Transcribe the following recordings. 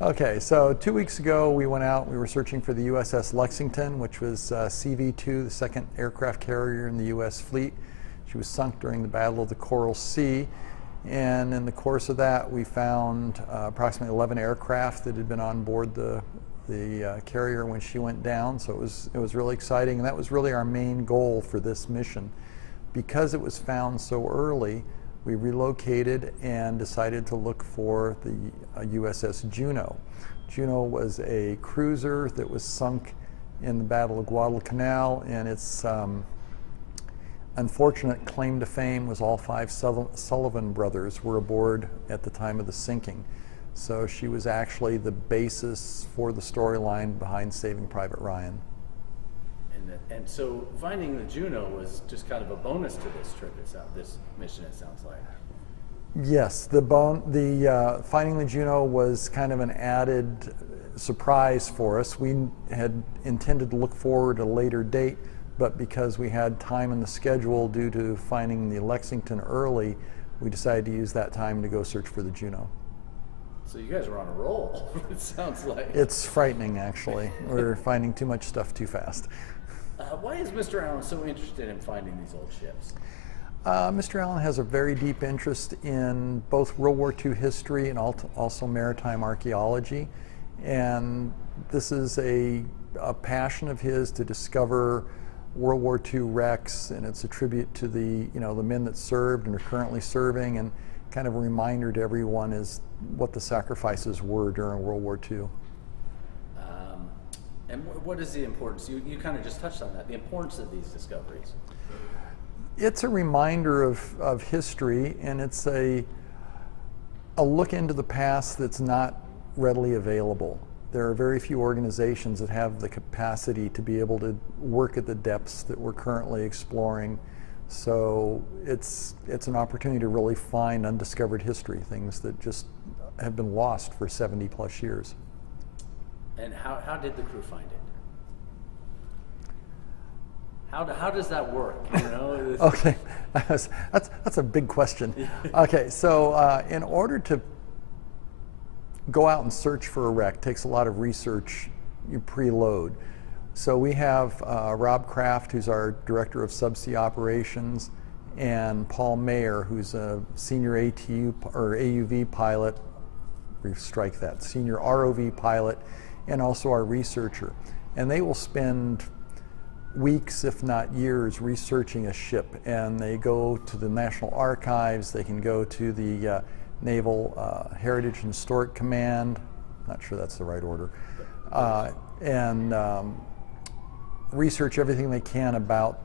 Okay, so 2 weeks ago we went out, we were searching for the USS Lexington, which was CV-2, the second aircraft carrier in the U.S. fleet. She was sunk during the Battle of the Coral Sea, and in the course of that we found approximately 11 aircraft that had been on board the carrier when she went down, so it was really exciting, and that was really our main goal for this mission. Because it was found so early, we relocated and decided to look for the USS Juneau. Juneau was a cruiser that was sunk in the Battle of Guadalcanal, and its unfortunate claim to fame was all 5 Sullivan brothers were aboard at the time of the sinking. So she was actually the basis for the storyline behind Saving Private Ryan. And so finding the Juneau was just kind of a bonus to this trip, this mission, it sounds like. Yes, finding the Juneau was kind of an added surprise for us. We had intended to look forward to a later date, but because we had time in the schedule due to finding the Lexington early, we decided to use that time to go search for the Juneau. So you guys are on a roll, it sounds like. It's frightening, actually. We're finding too much stuff too fast. Why is Mr. Allen so interested in finding these old ships? Mr. Allen has a very deep interest in both World War II history and also maritime archaeology. And this is a passion of his to discover World War II wrecks, and it's a tribute to the men that served and are currently serving, and kind of a reminder to everyone is what the sacrifices were during World War II. And what is the importance? You kind of just touched on that, the importance of these discoveries. It's a reminder of history, and it's a look into the past that's not readily available. There are very few organizations that have the capacity to be able to work at the depths that we're currently exploring. So it's an opportunity to really find undiscovered history, things that just have been lost for 70 plus years. And how did the crew find it? How does that work? Okay, that's a big question. Okay, so in order to go out and search for a wreck takes a lot of research you preload. So we have Rob Kraft, who's our director of subsea operations, and Paul Mayer, who's a senior ATU or AUV pilot. Strike that, senior ROV pilot, and also our researcher. And they will spend weeks, if not years, researching a ship. And they go to the National Archives, they can go to the Naval Heritage and Historic Command, not sure that's the right order, and research everything they can about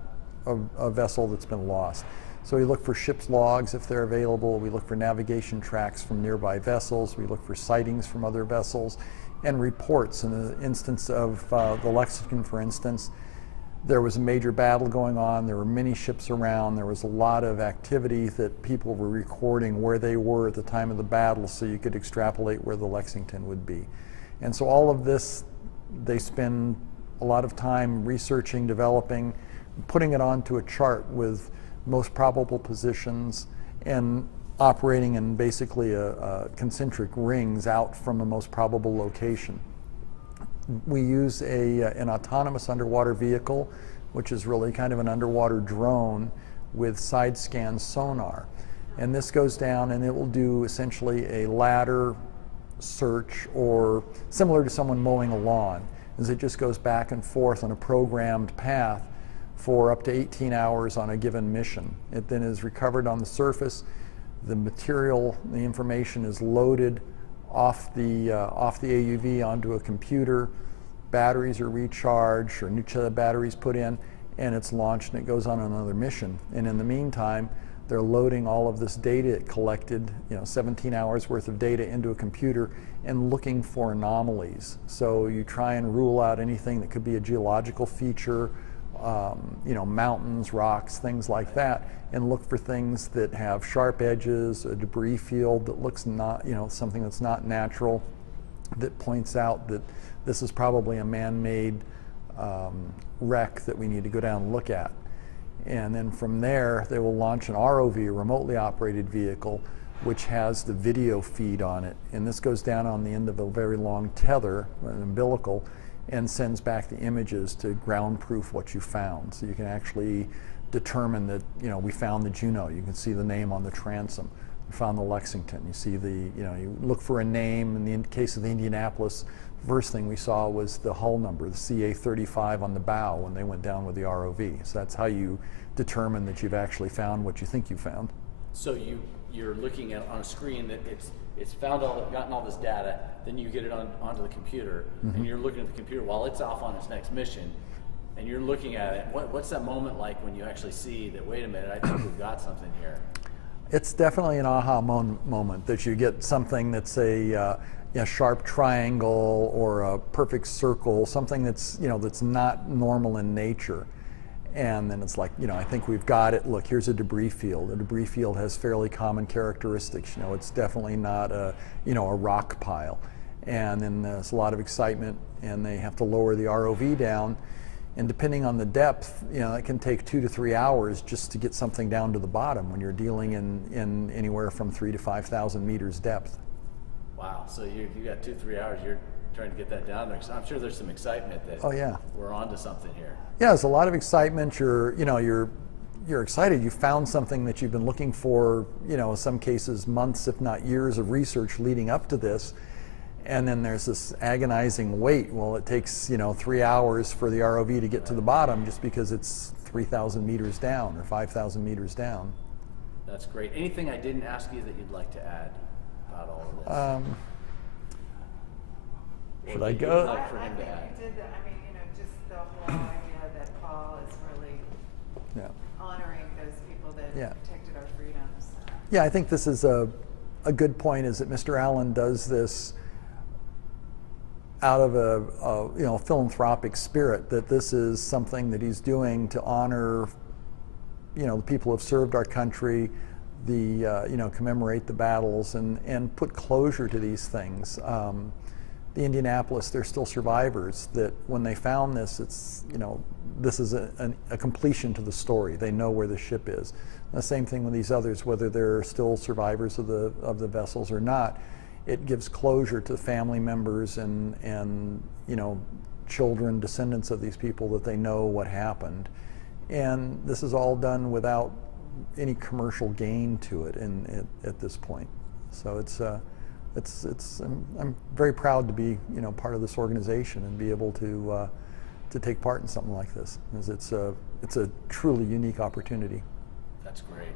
a vessel that's been lost. So we look for ship's logs if they're available, we look for navigation tracks from nearby vessels, we look for sightings from other vessels, and reports. In the instance of the Lexington, for instance, there was a major battle going on, there were many ships around, there was a lot of activity that people were recording where they were at the time of the battle, so you could extrapolate where the Lexington would be. And so all of this, they spend a lot of time researching, developing, putting it onto a chart with most probable positions, and operating in basically a concentric rings out from the most probable location. We use an autonomous underwater vehicle, which is really kind of an underwater drone with side scan sonar. And this goes down and it will do essentially a ladder search, or similar to someone mowing a lawn, as it just goes back and forth on a programmed path for up to 18 hours on a given mission. It then is recovered on the surface. The material, the information is loaded off the AUV onto a computer. Batteries are recharged, or new batteries put in, and it's launched and it goes on another mission. And in the meantime, they're loading all of this data it collected, 17 hours worth of data into a computer, and looking for anomalies. So you try and rule out anything that could be a geological feature, mountains, rocks, things like that, and look for things that have sharp edges, a debris field that looks not, something that's not natural, that points out that this is probably a man-made wreck that we need to go down and look at. And then from there, they will launch an ROV, a remotely operated vehicle, which has the video feed on it. And this goes down on the end of a very long tether, an umbilical, and sends back the images to ground proof what you found. So you can actually determine that, we found the Juneau. You can see the name on the transom. We found the Lexington. You see you look for a name. In the case of the Indianapolis, the first thing we saw was the hull number, the CA-35 on the bow when they went down with the ROV. So that's how you determine that you've actually found what you think you found. So you're looking at on a screen that it's gotten all this data, then you get it onto the computer, and you're looking at the computer while it's off on its next mission, and you're looking at it. What's that moment like when you actually see that, wait a minute, I think we've got something here? It's definitely an aha moment that you get something that's a sharp triangle or a perfect circle, something that's that's not normal in nature. And then it's like, I think we've got it. Look, here's a debris field. A debris field has fairly common characteristics. It's definitely not a rock pile. And then there's a lot of excitement, and they have to lower the ROV down. And depending on the depth, it can take 2 to 3 hours just to get something down to the bottom when you're dealing in anywhere from 3,000 to 5,000 meters depth. Wow. So you got 2-3 hours. You're trying to get that down there. So I'm sure there's some excitement that we're onto something here. Yeah, there's a lot of excitement. You're excited. You found something that you've been looking for, in some cases months, if not years of research leading up to this. And then there's this agonizing wait. Well, it takes, 3 hours for the ROV to get to the bottom just because it's 3,000 meters down or 5,000 meters down. That's great. Anything I didn't ask you that you'd like to add about all of this? Should I go? Like for him I to think add? you did that. I mean, just the whole idea that Paul is really honoring those people that protected our freedoms. Yeah, I think this is a good point, is that Mr. Allen does this out of a philanthropic spirit, that this is something that he's doing to honor the people who have served our country, commemorate the battles and put closure to these things. The Indianapolis, they're still survivors, that when they found this, it's, this is a completion to the story. They know where the ship is. And the same thing with these others, whether they're still survivors of the vessels or not, it gives closure to family members and children, descendants of these people, that they know what happened. And this is all done without any commercial gain to it at this point. So I'm very proud to be part of this organization and be able to take part in something like this, because it's a truly unique opportunity. That's great.